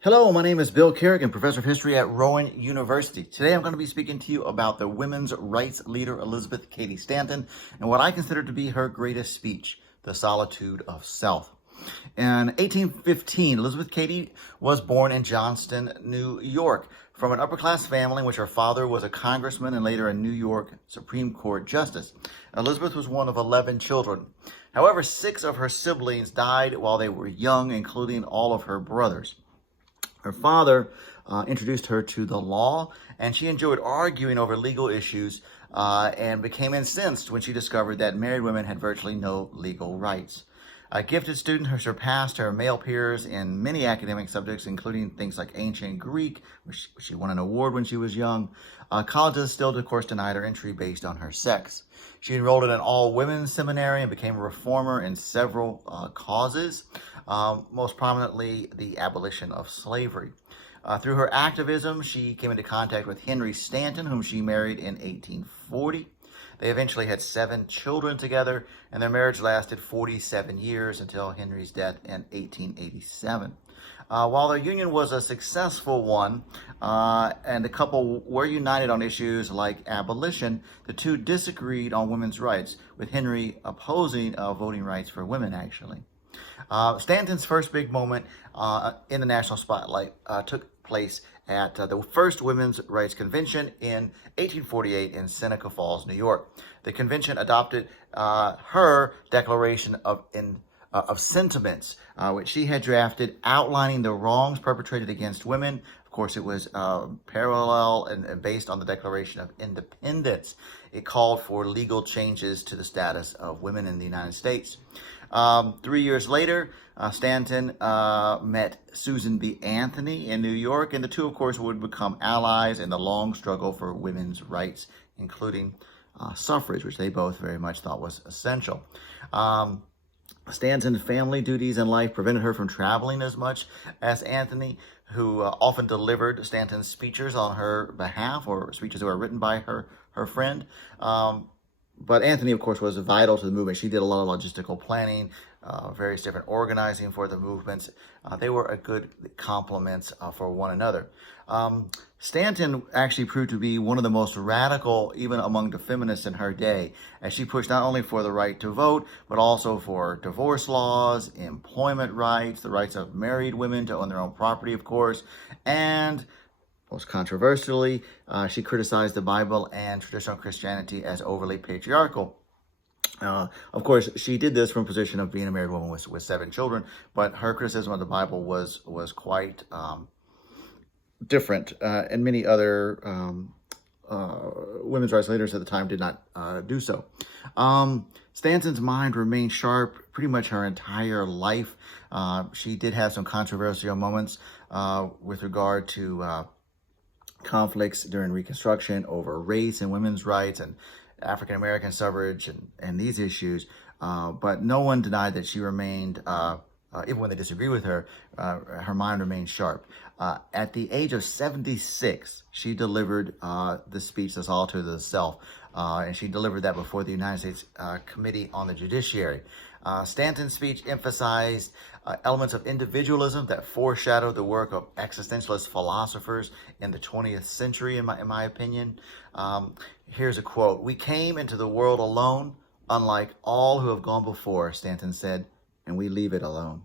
Hello, my name is Bill Carrigan, professor of history at Rowan University. Today I'm going to be speaking to you about the women's rights leader Elizabeth Cady Stanton and what I consider to be her greatest speech, The Solitude of Self. In 1815, Elizabeth Cady was born in Johnston, New York, from an upper-class family in which her father was a congressman and later a New York Supreme Court justice. Elizabeth was one of 11 children. However, 6 of her siblings died while they were young, including all of her brothers. Her father introduced her to the law, and she enjoyed arguing over legal issues and became incensed when she discovered that married women had virtually no legal rights. A gifted student who surpassed her male peers in many academic subjects, including things like ancient Greek, which she won an award when she was young. Colleges still, of course, denied her entry based on her sex. She enrolled in an all-women's seminary and became a reformer in several causes, most prominently the abolition of slavery. Through her activism, she came into contact with Henry Stanton, whom she married in 1840. They eventually had 7 children together, and their marriage lasted 47 years until Henry's death in 1887. While their union was a successful one, and the couple were united on issues like abolition, the two disagreed on women's rights, with Henry opposing voting rights for women, actually. Stanton's first big moment in the national spotlight took place at the first Women's Rights Convention in 1848 in Seneca Falls, New York. The convention adopted her Declaration of Sentiments, which she had drafted, outlining the wrongs perpetrated against women. Of course, it was parallel and based on the Declaration of Independence. It called for legal changes to the status of women in the United States. 3 years later, Stanton met Susan B. Anthony in New York, and the two, of course, would become allies in the long struggle for women's rights, including suffrage, which they both very much thought was essential. Stanton's family duties in life prevented her from traveling as much as Anthony, who often delivered Stanton's speeches on her behalf, or speeches that were written by her friend. But Anthony, of course, was vital to the movement. She did a lot of logistical planning, various different organizing for the movements. They were a good complement for one another. Stanton actually proved to be one of the most radical, even among the feminists in her day, as she pushed not only for the right to vote, but also for divorce laws, employment rights, the rights of married women to own their own property, of course, and most controversially, she criticized the Bible and traditional Christianity as overly patriarchal. Of course, she did this from a position of being a married woman with 7 children, but her criticism of the Bible was quite different, and many other women's rights leaders at the time did not do so. Stanton's mind remained sharp pretty much her entire life. She did have some controversial moments with regard to conflicts during Reconstruction over race and women's rights and African-American suffrage and these issues. But no one denied that she remained, even when they disagreed with her, her mind remained sharp. At the age of 76, she delivered the speech, The Solitude of the Self, and she delivered that before the United States Committee on the Judiciary. Stanton's speech emphasized elements of individualism that foreshadowed the work of existentialist philosophers in the 20th century, in my opinion. Here's a quote. "We came into the world alone, unlike all who have gone before," Stanton said, "and we leave it alone."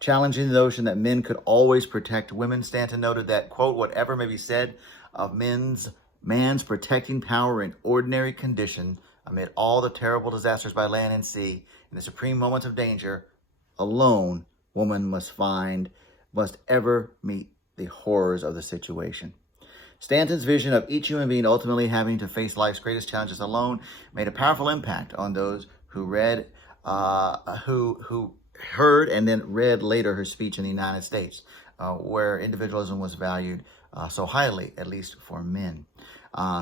Challenging the notion that men could always protect women, Stanton noted that, quote, "Whatever may be said of man's protecting power in ordinary condition, amid all the terrible disasters by land and sea, in the supreme moments of danger, alone woman must ever meet the horrors of the situation." Stanton's vision of each human being ultimately having to face life's greatest challenges alone made a powerful impact on those who read, who heard and then read later her speech in the United States, where individualism was valued so highly, at least for men.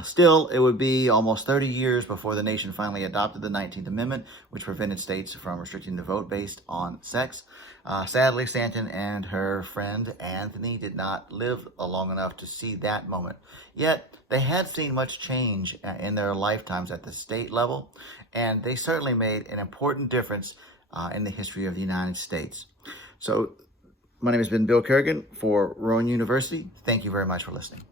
Still, it would be almost 30 years before the nation finally adopted the 19th Amendment, which prevented states from restricting the vote based on sex. Sadly, Stanton and her friend Anthony did not live long enough to see that moment. Yet, they had seen much change in their lifetimes at the state level, and they certainly made an important difference in the history of the United States. So My name has been Bill Carrigan for Rowan University. Thank you very much for listening.